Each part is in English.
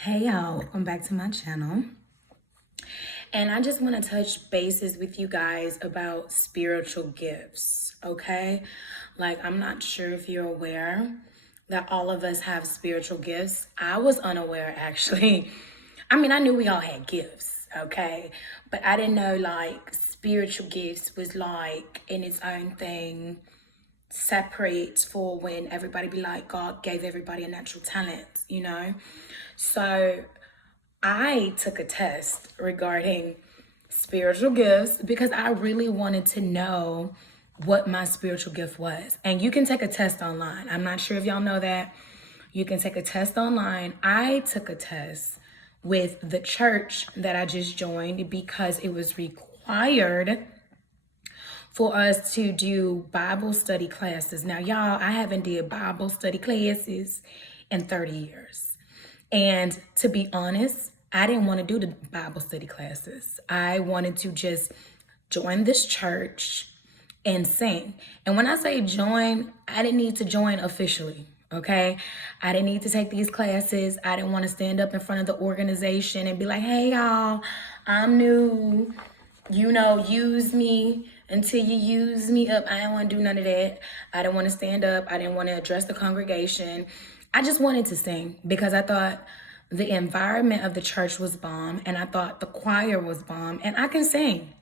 Hey y'all, welcome back to my channel. And I just want to touch bases with you guys about spiritual gifts, okay? Like, I'm not sure if you're aware that all of us have spiritual gifts. I was unaware, actually. I mean, I knew we all had gifts, okay? But I didn't know, like, spiritual gifts was, like, in its own thing, separate for when everybody be like, God gave everybody a natural talent, you know? So I took a test regarding spiritual gifts because I really wanted to know what my spiritual gift was. And you can take a test online. I'm not sure if y'all know that. You can take a test online. I took a test with the church that I just joined because it was required for us to do Bible study classes. Now, y'all, I haven't did Bible study classes in 30 years. And to be honest, I didn't want to do the Bible study classes. I wanted to just join this church and sing. And when I say join, I didn't need to join officially, okay? I didn't need to take these classes. I didn't want to stand up in front of the organization and be like, hey, y'all, I'm new. Use me until you use me up. I didn't want to do none of that. I didn't want to stand up. I didn't want to address the congregation. I just wanted to sing because I thought the environment of the church was bomb and I thought the choir was bomb and I can sing.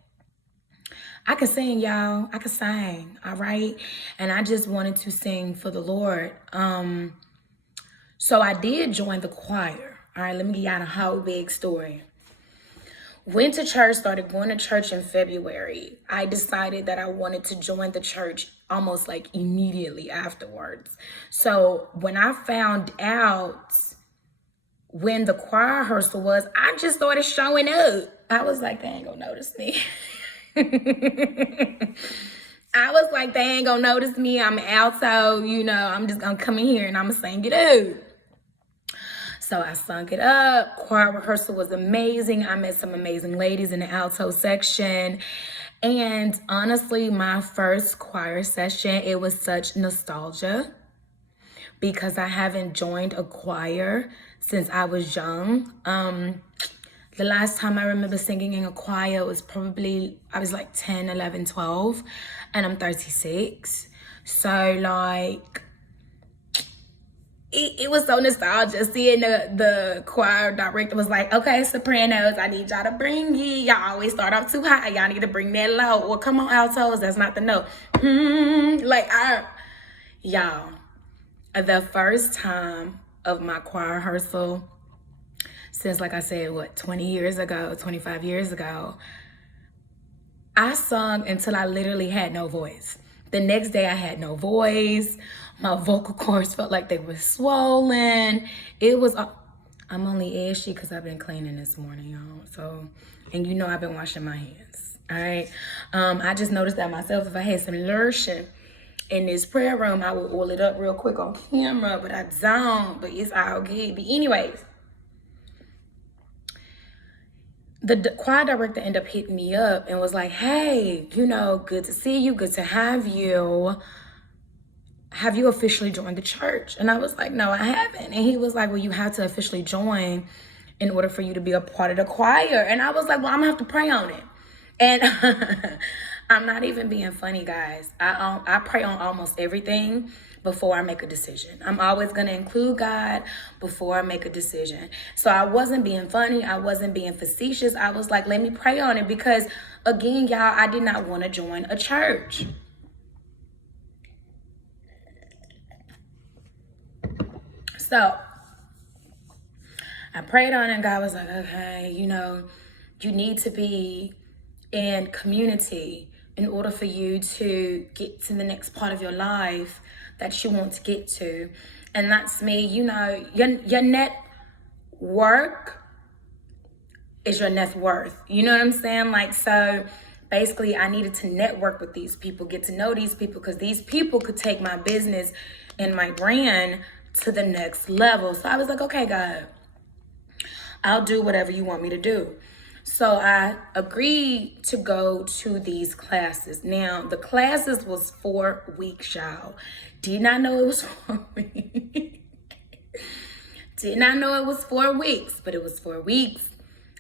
I can sing, y'all. I can sing, all right? And I just wanted to sing for the Lord. So I did join the choir. All right, let me give y'all a whole big story. Went to church, started going to church in February. I decided that I wanted to join the church almost like immediately afterwards. So when I found out when the choir rehearsal was, I just started showing up. I was like, they ain't gonna notice me. I was like, they ain't gonna notice me. I'm alto, I'm just gonna come in here and I'm gonna sing it out. So I sung it up. Choir rehearsal was amazing. I met some amazing ladies in the alto section. And honestly, my first choir session, it was such nostalgia because I haven't joined a choir since I was young. The last time I remember singing in a choir was probably, I was like 10, 11, 12, and I'm 36. So like, it was so nostalgic seeing the choir director was like, okay, sopranos, I need y'all to bring it. Y'all always start off too high. Y'all need to bring that low. Or come on, altos, that's not the note. Y'all, the first time of my choir rehearsal, since like I said, 20 years ago, 25 years ago, I sung until I literally had no voice. The next day I had no voice. My vocal cords felt like they were swollen. I'm only ashy because I've been cleaning this morning, y'all. So, and I've been washing my hands, all right? I just noticed that myself, if I had some lotion in this prayer room, I would oil it up real quick on camera, but I don't, but it's all good. But anyways, the choir director ended up hitting me up and was like, hey, good to see you, good to have you. Have you officially joined the church? And I was like, no, I haven't. And he was like, well, you have to officially join in order for you to be a part of the choir. And I was like, well, I'm gonna have to pray on it. And I'm not even being funny, guys. I pray on almost everything before I make a decision. I'm always going to include God before I make a decision. So I wasn't being funny. I wasn't being facetious. I was like, let me pray on it because, again, y'all, I did not want to join a church. So I prayed on it and God was like, okay, you need to be in community in order for you to get to the next part of your life that you want to get to. And that's me. Your network is your net worth. You know what I'm saying? Like, so basically I needed to network with these people, get to know these people, because these people could take my business and my brand to the next level. So I was like, okay, God, I'll do whatever you want me to do. So I agreed to go to these classes. Now, the classes was 4 weeks, y'all. Did not know it was 4 weeks. Did not know it was 4 weeks, but it was 4 weeks.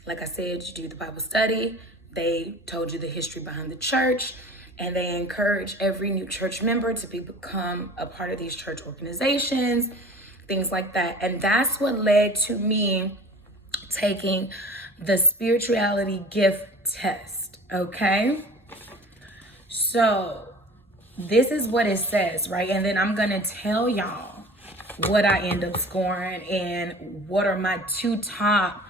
Like I said, you do the Bible study. They told you the history behind the church, and they encourage every new church member to become a part of these church organizations, things like that. And that's what led to me taking the spirituality gift test, okay? So this is what it says, right? And then I'm gonna tell y'all what I end up scoring and what are my 2 top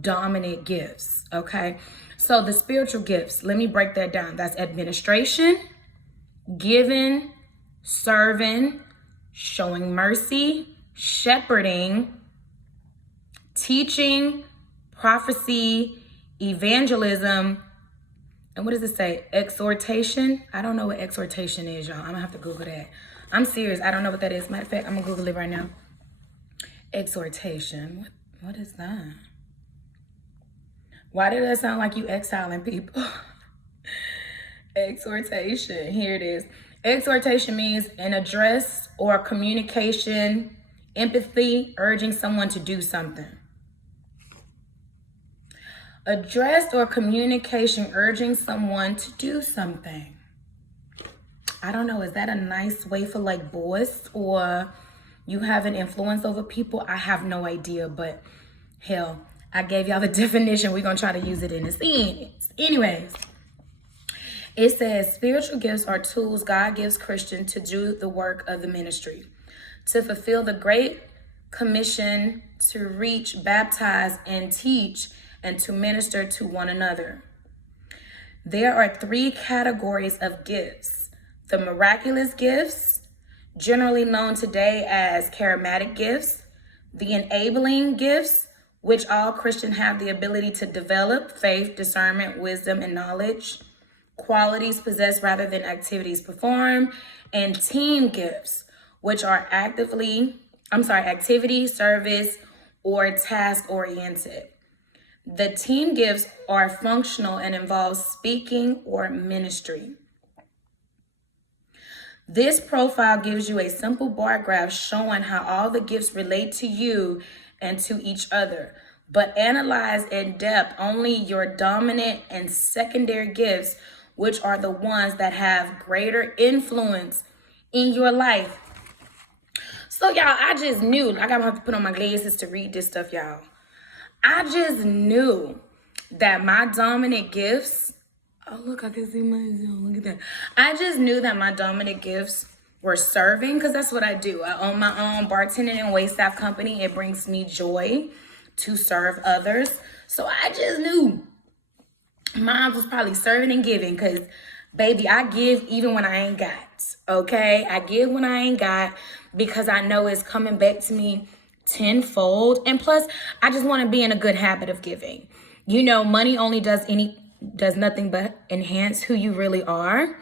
dominant gifts, okay? So the spiritual gifts, let me break that down. That's administration, giving, serving, showing mercy, shepherding, teaching, prophecy, evangelism, and what does it say? Exhortation? I don't know what exhortation is, y'all. I'm gonna have to Google that. I'm serious. I don't know what that is. Matter of fact, I'm gonna Google it right now. Exhortation. What is that? Why did that sound like you exiling people? Exhortation. Here it is. Exhortation means an address or communication, empathy, urging someone to do something. Address or communication urging someone to do something. I don't know. Is that a nice way for like boys, or you have an influence over people? I have no idea, but hell, I gave y'all the definition. We're going to try to use it in the sentence. Anyways, it says spiritual gifts are tools God gives Christians to do the work of the ministry, to fulfill the Great Commission, to reach, baptize, and teach, and to minister to one another. There are 3 categories of gifts. The miraculous gifts, generally known today as charismatic gifts. The enabling gifts, which all Christians have the ability to develop: faith, discernment, wisdom, and knowledge. Qualities possessed rather than activities performed. And team gifts, which are activity, service, or task-oriented. The team gifts are functional and involve speaking or ministry. This profile gives you a simple bar graph showing how all the gifts relate to you and to each other, but analyze in depth only your dominant and secondary gifts, which are the ones that have greater influence in your life. So y'all, I just knew, like, I'm gonna have to put on my glasses to read this stuff, y'all. I just knew that my dominant gifts, oh look, I can see myself, look at that. I just knew that my dominant gifts were serving, because that's what I do. I own my own bartending and waitstaff company. It brings me joy to serve others. So I just knew mine was probably serving and giving, because baby, I give even when I ain't got, okay? I give when I ain't got, because I know it's coming back to me tenfold. And plus, I just want to be in a good habit of giving. You know, money only does nothing but enhance who you really are.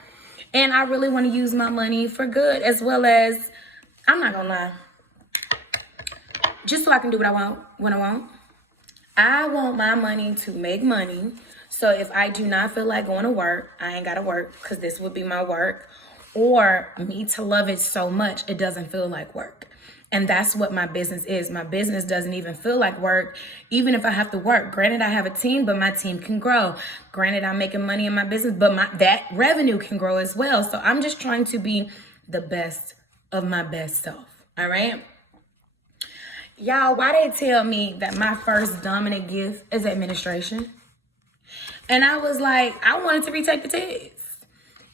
And I really want to use my money for good, as well as, I'm not gonna lie, just so I can do what I want when I want. I want my money to make money. So if I do not feel like going to work, I ain't gotta work, because this would be my work. Or me to love it so much, it doesn't feel like work. And that's what my business is. My business doesn't even feel like work, even if I have to work. Granted, I have a team, but my team can grow. Granted, I'm making money in my business, but that revenue can grow as well. So I'm just trying to be the best of my best self, all right? Y'all, why they tell me that my first dominant gift is administration? And I was like, I wanted to retake the test.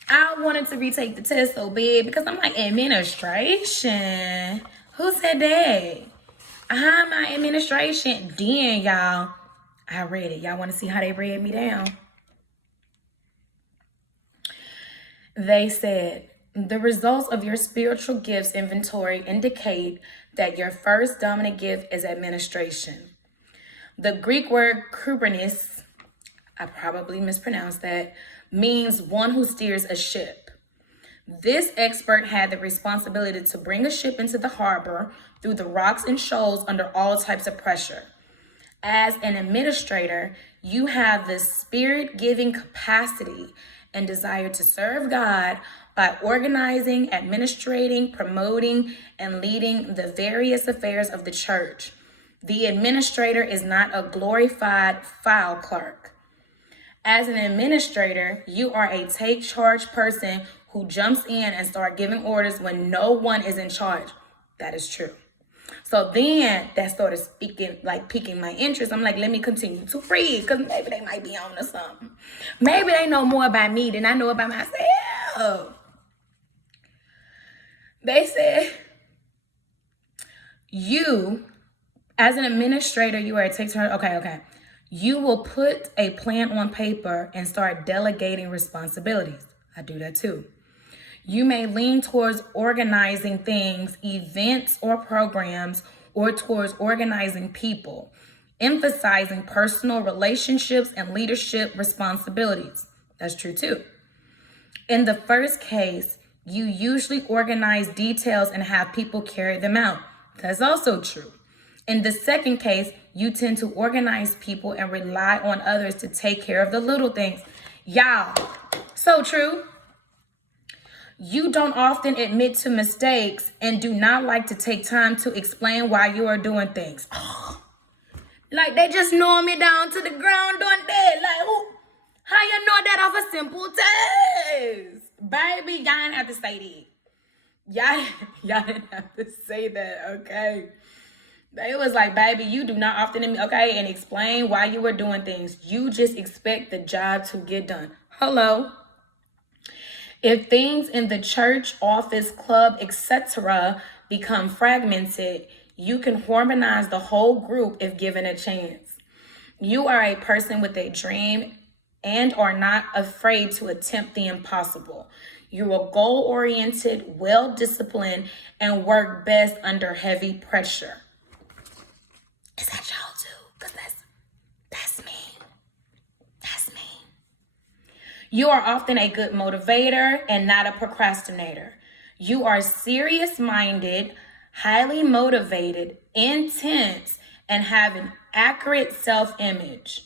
I wanted to retake the test so bad, because I'm like, administration? Who said that? My administration. Then, y'all, I read it. Y'all want to see how they read me down? They said, the results of your spiritual gifts inventory indicate that your first dominant gift is administration. The Greek word kubernetes, I probably mispronounced that, means one who steers a ship. This expert had the responsibility to bring a ship into the harbor through the rocks and shoals under all types of pressure. As an administrator, you have the spirit-giving capacity and desire to serve God by organizing, administrating, promoting, and leading the various affairs of the church. The administrator is not a glorified file clerk. As an administrator, you are a take charge person who jumps in and start giving orders when no one is in charge. That is true. So then that started piquing my interest. I'm like, let me continue to read because maybe they might be on to something. Maybe they know more about me than I know about myself. They said, you, as an administrator, you are a take charge. Okay. You will put a plan on paper and start delegating responsibilities. I do that too. You may lean towards organizing things, events or programs, or towards organizing people, emphasizing personal relationships and leadership responsibilities. That's true too. In the first case, you usually organize details and have people carry them out. That's also true. In the second case, you tend to organize people and rely on others to take care of the little things. Y'all, so true. You don't often admit to mistakes and do not like to take time to explain why you are doing things. Like they just know me down to the ground, don't they? Like, how you know that off a simple test? Baby, y'all didn't have to say that. Y'all didn't have to say that, okay? It was like, baby, you do not often admit, okay, and explain why you were doing things. You just expect the job to get done. Hello? If things in the church, office, club, etc. become fragmented, you can harmonize the whole group if given a chance. You are a person with a dream and are not afraid to attempt the impossible. You are goal-oriented, well-disciplined, and work best under heavy pressure. Is that y'all too? Because that's me. That's me. You are often a good motivator and not a procrastinator. You are serious-minded, highly motivated, intense, and have an accurate self-image.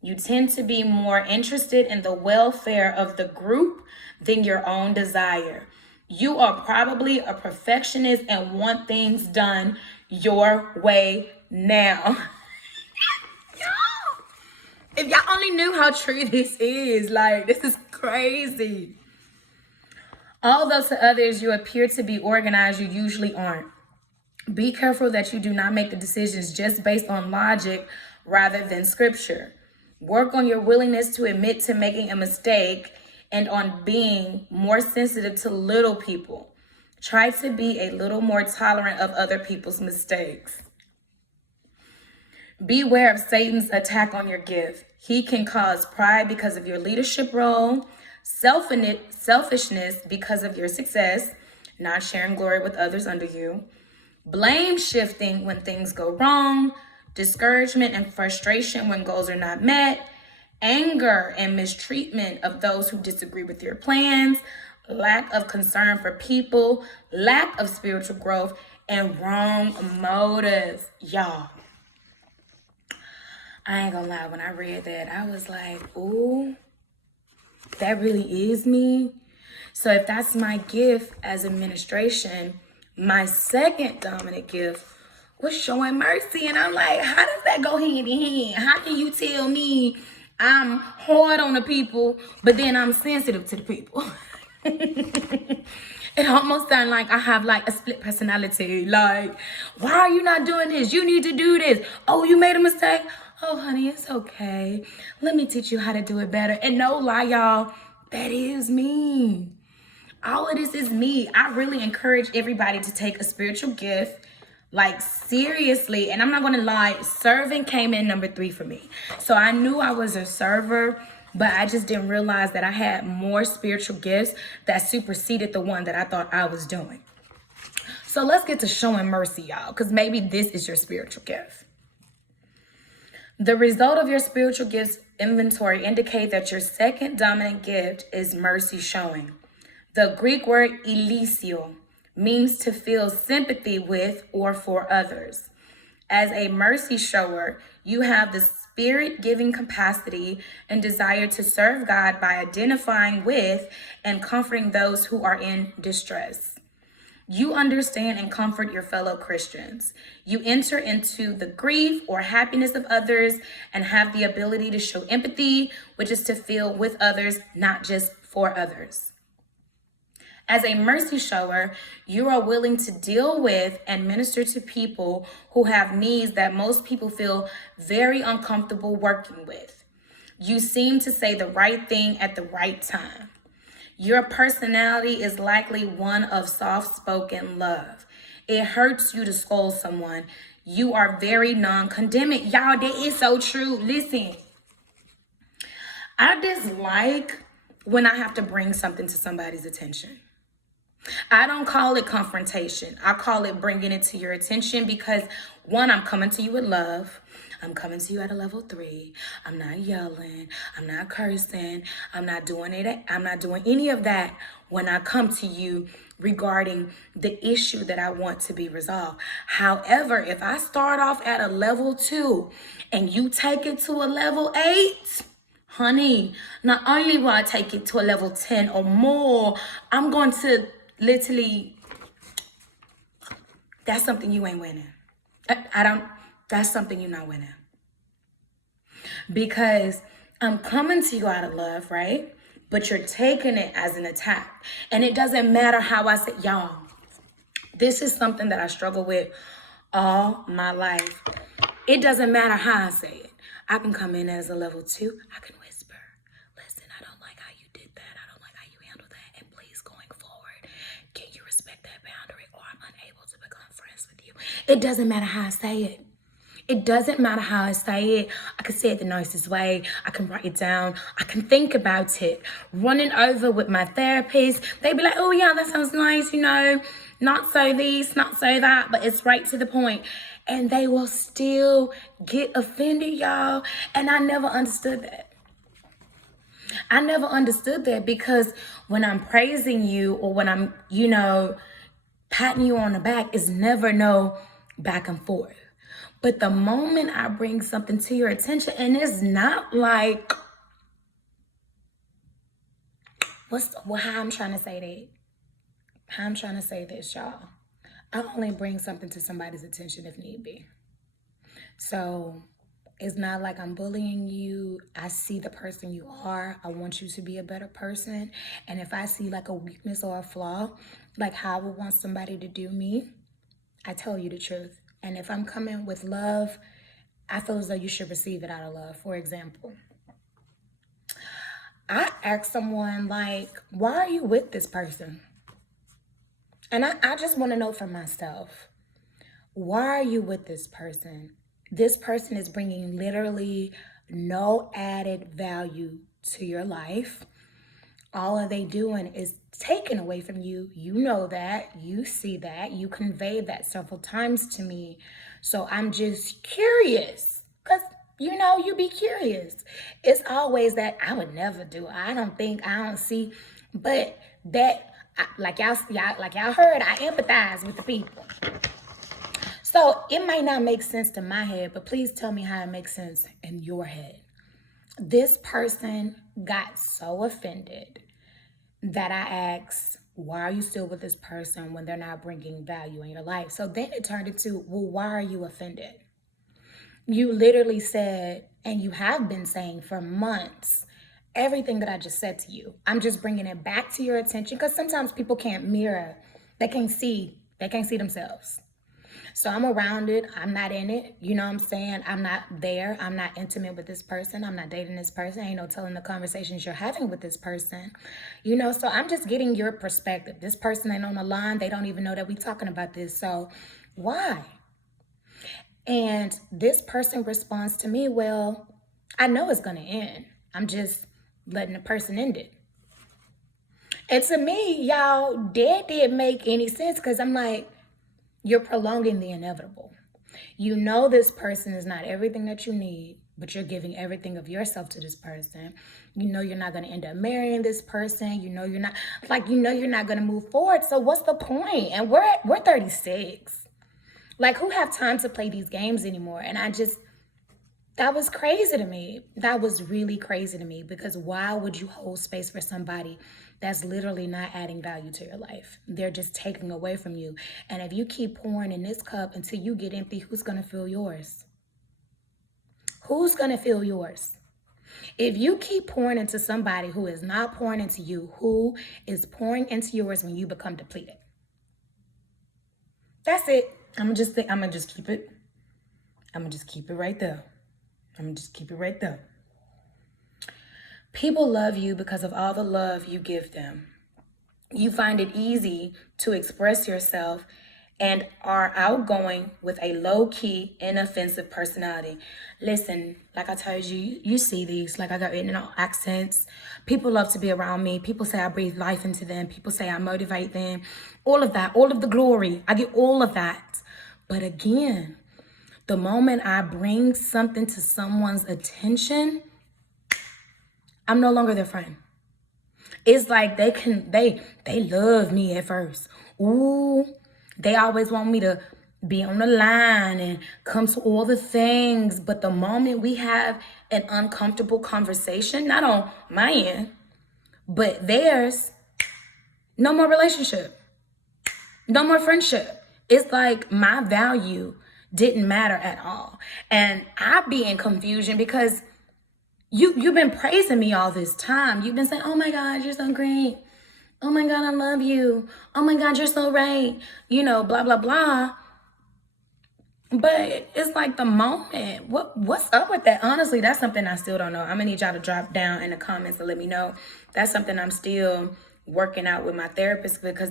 You tend to be more interested in the welfare of the group than your own desire. You are probably a perfectionist and want things done your way now. If y'all only knew how true this is, like, this is crazy. Although to others you appear to be organized, you usually aren't. Be careful that you do not make the decisions just based on logic rather than scripture. Work on your willingness to admit to making a mistake and on being more sensitive to little people. Try to be a little more tolerant of other people's mistakes. Beware of Satan's attack on your gift. He can cause pride because of your leadership role, selfishness because of your success, not sharing glory with others under you, blame shifting when things go wrong, discouragement and frustration when goals are not met, anger and mistreatment of those who disagree with your plans, lack of concern for people, lack of spiritual growth, and wrong motives. Y'all, I ain't gonna lie, when I read that, I was like, ooh, that really is me. So if that's my gift as administration, my second dominant gift was showing mercy. And I'm like, how does that go hand in hand? How can you tell me I'm hard on the people, but then I'm sensitive to the people? It almost sounds like I have like a split personality. Like, why are you not doing this? You need to do this. Oh, you made a mistake? Oh, honey, it's okay. Let me teach you how to do it better. And no lie, y'all, that is me. All of this is me. I really encourage everybody to take a spiritual gift, like, seriously. And I'm not gonna lie, serving came in number 3 for me. So I knew I was a server, but I just didn't realize that I had more spiritual gifts that superseded the one that I thought I was doing. So let's get to showing mercy, y'all, because maybe this is your spiritual gift. The result of your spiritual gifts inventory indicate that your second dominant gift is mercy showing. The Greek word elisio means to feel sympathy with or for others. As a mercy shower, you have the spirit-giving capacity and desire to serve God by identifying with and comforting those who are in distress. You understand and comfort your fellow Christians. You enter into the grief or happiness of others and have the ability to show empathy, which is to feel with others, not just for others. As a mercy shower, you are willing to deal with and minister to people who have needs that most people feel very uncomfortable working with. You seem to say the right thing at the right time. Your personality is likely one of soft-spoken love. It hurts you to scold someone. You are very non-condemning. Y'all, that is so true. Listen, I dislike when I have to bring something to somebody's attention. I don't call it confrontation. I call it bringing it to your attention because, one, I'm coming to you with love. I'm coming to you at a level 3. I'm not yelling. I'm not cursing. I'm not doing it. I'm not doing any of that when I come to you regarding the issue that I want to be resolved. However, if I start off at a level 2 and you take it to a level 8, honey, not only will I take it to a level 10 or more, I'm going to literally, that's something you ain't winning. That's something you're not winning. Because I'm coming to you out of love, right? But you're taking it as an attack. And it doesn't matter how I say, y'all, this is something that I struggle with all my life. It doesn't matter how I say it. I can come in as a level 2. I can whisper, listen, I don't like how you did that. I don't like how you handled that. And please, going forward, can you respect that boundary or I'm unable to become friends with you? It doesn't matter how I say it. It doesn't matter how I say it. I can say it the nicest way. I can write it down. I can think about it. Running over with my therapist, they'd be like, oh yeah, that sounds nice, you know, not so this, not so that, but it's right to the point. And they will still get offended, y'all. And I never understood that. I never understood that because when I'm praising you or when I'm, you know, patting you on the back, it's never no back and forth. But the moment I bring something to your attention, and it's not like, how I'm trying to say that? How I'm trying to say this, y'all. I only bring something to somebody's attention if need be. So it's not like I'm bullying you. I see the person you are. I want you to be a better person. And if I see like a weakness or a flaw, like how I would want somebody to do me, I tell you the truth. And if I'm coming with love, I feel as though you should receive it out of love. For example, I ask someone like, why are you with this person? And I just want to know for myself, why are you with this person? This person is bringing literally no added value to your life. All are they doing is taken away from you. You know that, you see that, you conveyed that several times to me. So I'm just curious because, you know, you be curious. It's always that I would never do. I don't see, but that, like y'all heard, I empathize with the people. So it might not make sense to my head, but please tell me how it makes sense in your head. This person got so offended that I asked, why are you still with this person when they're not bringing value in your life? So then it turned into, well, why are you offended? You literally said, and you have been saying for months, everything that I just said to you. I'm just bringing it back to your attention because sometimes people can't mirror. They can't see themselves. So I'm around it. I'm not in it. You know what I'm saying? I'm not there. I'm not intimate with this person. I'm not dating this person. Ain't no telling the conversations you're having with this person. You know, so I'm just getting your perspective. This person ain't on the line. They don't even know that we talking about this. So why? And this person responds to me, well, I know it's going to end. I'm just letting the person end it. And to me, y'all, that didn't make any sense because I'm like, you're prolonging the inevitable. You know this person is not everything that you need, but you're giving everything of yourself to this person. You know you're not going to end up marrying this person. You know you're not going to move forward. So what's the point? And we're 36. Like, who have time to play these games anymore? And That was crazy to me. That was really crazy to me, because why would you hold space for somebody that's literally not adding value to your life? They're just taking away from you. And if you keep pouring in this cup until you get empty, who's going to fill yours? Who's going to fill yours? If you keep pouring into somebody who is not pouring into you, who is pouring into yours when you become depleted? That's it. I'm gonna just keep it. I'm gonna just keep it right there. I'm gonna just keep it right there. People love you because of all the love you give them. You find it easy to express yourself and are outgoing with a low-key, inoffensive personality. Listen, like I told you, you see these, like I got written in all accents. People love to be around me. People say I breathe life into them. People say I motivate them. All of that, all of the glory. I get all of that. But again, the moment I bring something to someone's attention, I'm no longer their friend. It's like they love me at first. Ooh, they always want me to be on the line and come to all the things. But the moment we have an uncomfortable conversation, not on my end, but theirs, no more relationship, no more friendship. It's like my value didn't matter at all. And I be in confusion because you've been praising me all this time. You've been saying, oh my God, you're so great. Oh my God, I love you. Oh my God, you're so right. You know, blah, blah, blah. But it's like the moment. What's up with that? Honestly, that's something I still don't know. I'm gonna need y'all to drop down in the comments and let me know. That's something I'm still working out with my therapist, because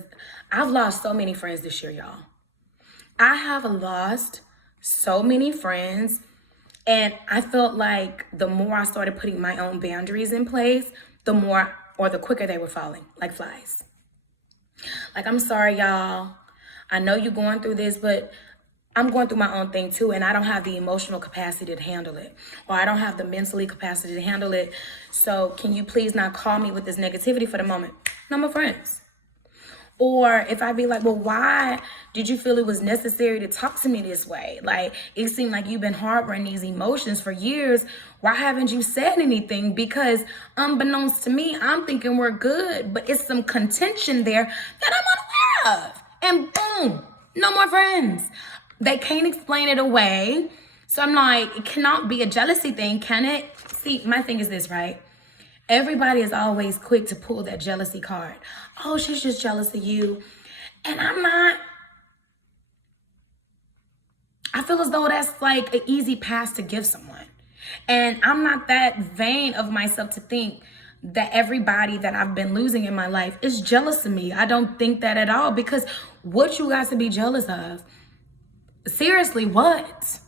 I've lost so many friends this year, y'all. I have lost so many friends, and I felt like the more I started putting my own boundaries in place, the more or the quicker they were falling like flies. Like, I'm sorry, y'all. I know you're going through this, but I'm going through my own thing too, and I don't have the emotional capacity to handle it, or I don't have the mentally capacity to handle it. So can you please not call me with this negativity for the moment? No more friends. Or if I be like, well, why did you feel it was necessary to talk to me this way? Like, it seemed like you've been harboring these emotions for years. Why haven't you said anything? Because unbeknownst to me, I'm thinking we're good, but it's some contention there that I'm unaware of. And boom, no more friends. They can't explain it away. So I'm like, it cannot be a jealousy thing, can it? See, my thing is this, right? Everybody is always quick to pull that jealousy card. Oh, she's just jealous of you. And I'm not. I feel as though that's like an easy pass to give someone. And I'm not that vain of myself to think that everybody that I've been losing in my life is jealous of me. I don't think that at all, because what you guys to be jealous of? Seriously, what?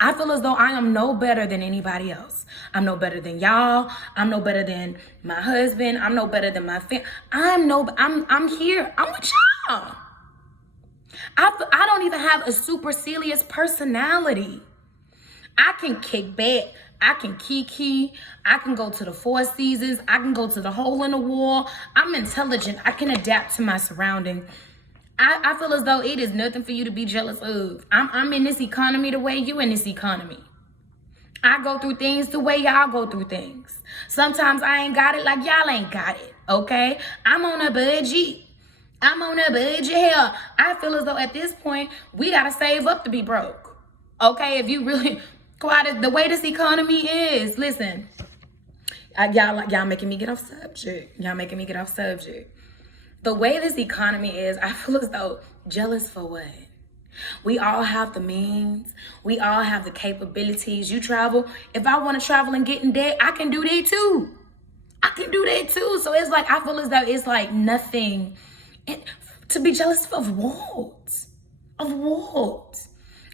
I feel as though I am no better than anybody else. I'm no better than y'all. I'm no better than my husband. I'm no better than my family. I'm here. I'm with y'all. I don't even have a supercilious personality. I can kick back. I can kiki. I can go to the Four Seasons. I can go to the hole in the wall. I'm intelligent. I can adapt to my surroundings. I feel as though it is nothing for you to be jealous of. I'm in this economy the way you in this economy. I go through things the way y'all go through things. Sometimes I ain't got it like y'all ain't got it, okay? I'm on a budget. Hell, I feel as though at this point, we gotta save up to be broke. Okay, if you really, quite the way this economy is, listen, y'all making me get off subject. Y'all making me get off subject. The way this economy is, I feel as though jealous for what? We all have the means. We all have the capabilities. You travel. If I want to travel and get in debt, I can do that too. I can do that too. So it's like, I feel as though it's like nothing to be jealous of what? Of what?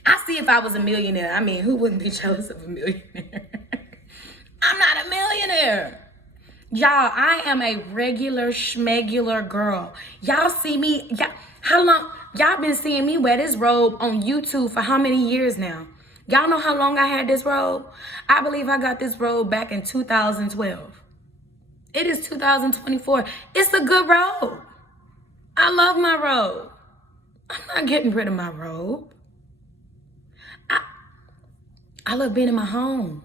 I see if I was a millionaire. I mean, who wouldn't be jealous of a millionaire? I'm not a millionaire. Y'all, I am a regular schmegular girl. Y'all see me, how long? Y'all been seeing me wear this robe on YouTube for how many years now? Y'all know how long I had this robe? I believe I got this robe back in 2012. It is 2024. It's a good robe. I love my robe. I'm not getting rid of my robe. I love being in my home.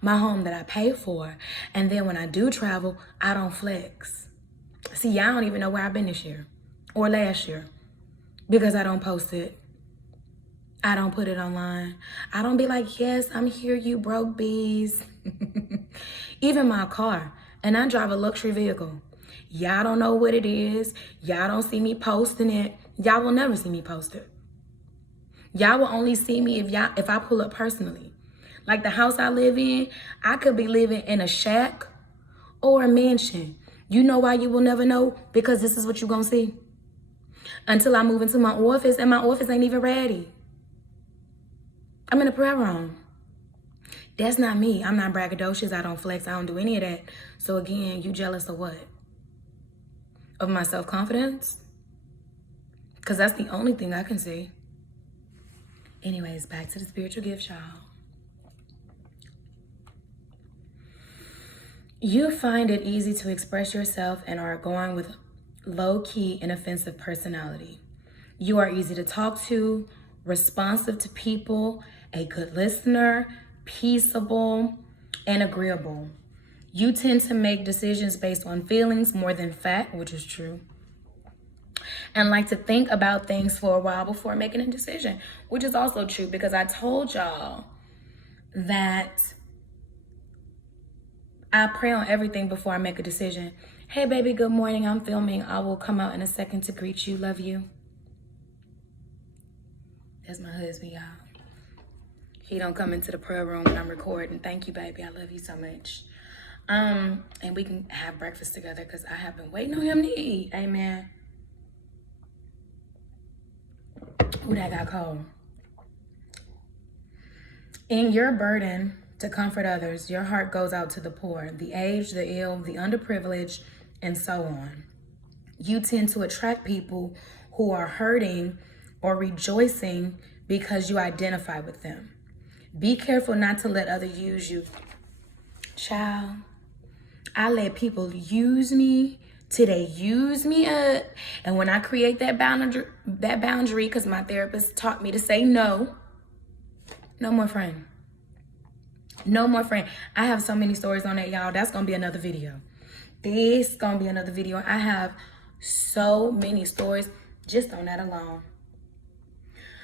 my home that I pay for. And then when I do travel, I don't flex. See, y'all don't even know where I've been this year or last year because I don't post it. I don't put it online. I don't be like, yes, I'm here, you broke bees. Even my car, and I drive a luxury vehicle. Y'all don't know what it is. Y'all don't see me posting it. Y'all will never see me post it. Y'all will only see me if I pull up personally. Like the house I live in, I could be living in a shack or a mansion. You know why you will never know? Because this is what you're gonna see. Until I move into my office, and my office ain't even ready. I'm in a prayer room. That's not me. I'm not braggadocious. I don't flex. I don't do any of that. So again, you jealous of what? Of my self-confidence? Because that's the only thing I can see. Anyways, back to the spiritual gift, y'all. You find it easy to express yourself and are going with low-key, inoffensive personality. You are easy to talk to, responsive to people, a good listener, peaceable, and agreeable. You tend to make decisions based on feelings more than fact, which is true, and like to think about things for a while before making a decision, which is also true because I told y'all that I pray on everything before I make a decision. Hey, baby, good morning. I'm filming. I will come out in a second to greet you. Love you. That's my husband, y'all. He don't come into the prayer room when I'm recording. Thank you, baby. I love you so much. And we can have breakfast together because I have been waiting on him to eat. Amen. Ooh, that got cold. In your burden to comfort others, your heart goes out to the poor, the aged, the ill, the underprivileged, and so on. You tend to attract people who are hurting or rejoicing because you identify with them. Be careful not to let others use you. Child, I let people use me till they use me up. And when I create that boundary, because my therapist taught me to say no, no more friend. No more friend. I have so many stories on that, y'all. That's going to be another video. This going to be another video. I have so many stories just on that alone.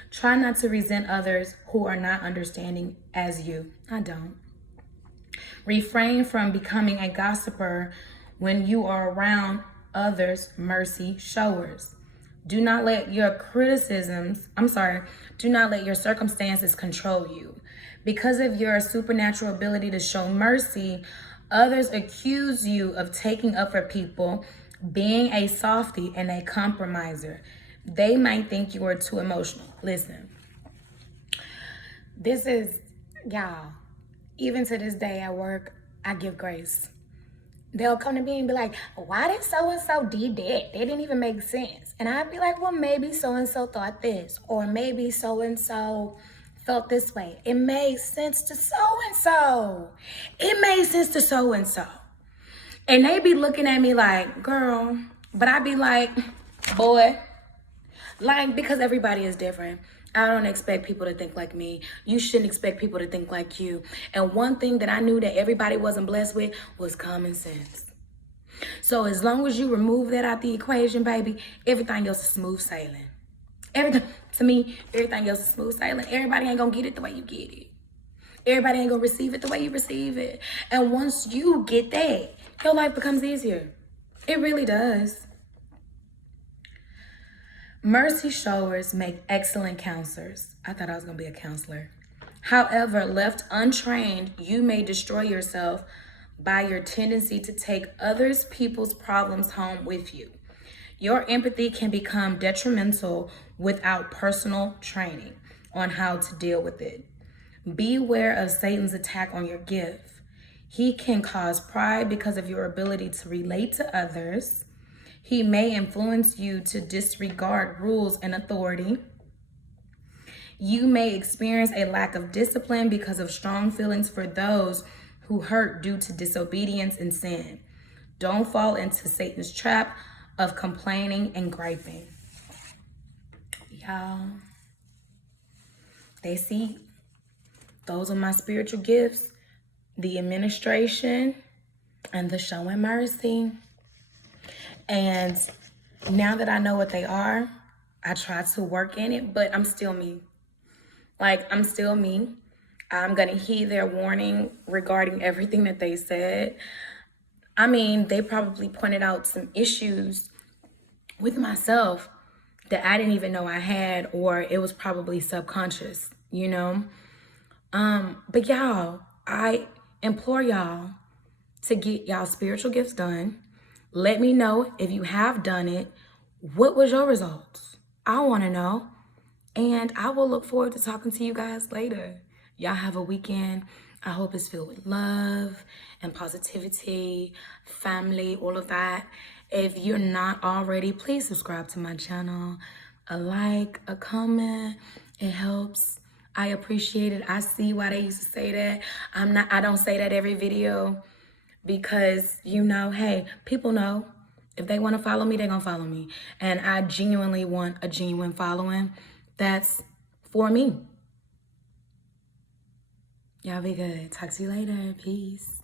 Try not to resent others who are not understanding as you. I don't. Refrain from becoming a gossiper when you are around others' mercy showers. Do not let your do not let your circumstances control you. Because of your supernatural ability to show mercy, others accuse you of taking up for people, being a softie and a compromiser. They might think you are too emotional. Listen, this is, y'all, even to this day at work, I give grace. They'll come to me and be like, why did so-and-so did that? They didn't even make sense. And I'd be like, well, maybe so-and-so thought this, or maybe so-and-so felt this way. It made sense to so-and-so. It made sense to so-and-so. And they be looking at me like, girl, but I be like, boy, like, because everybody is different. I don't expect people to think like me. You shouldn't expect people to think like you. And one thing that I knew that everybody wasn't blessed with was common sense. So as long as you remove that out the equation, baby, everything else is smooth sailing. To me, everything else is smooth sailing. Everybody ain't gonna get it the way you get it. Everybody ain't gonna receive it the way you receive it. And once you get that, your life becomes easier. It really does. Mercy showers make excellent counselors. I thought I was going to be a counselor. However, left untrained, you may destroy yourself by your tendency to take others people's problems home with you. Your empathy can become detrimental without personal training on how to deal with it. Beware of Satan's attack on your gift. He can cause pride because of your ability to relate to others. He may influence you to disregard rules and authority. You may experience a lack of discipline because of strong feelings for those who hurt due to disobedience and sin. Don't fall into Satan's trap of complaining and griping. Y'all, they see, those are my spiritual gifts. the administration, and the showing mercy. And now that I know what they are, I try to work in it, but I'm still me. Like, I'm still me. I'm going to heed their warning regarding everything that they said. I mean, they probably pointed out some issues with myself that I didn't even know I had, or it was probably subconscious, you know? But y'all, I implore y'all to get y'all spiritual gifts done. Let me know if you have done it. What was your results? I want to know. And I will look forward to talking to you guys later. Y'all have a weekend. I hope it's filled with love and positivity, family, all of that. If you're not already, please subscribe to my channel. A like, a comment, it helps. I appreciate it. I see why they used to say that. I don't say that every video because, you know, hey, people know. If they want to follow me, they're going to follow me. And I genuinely want a genuine following that's for me. Y'all be good. Talk to you later. Peace.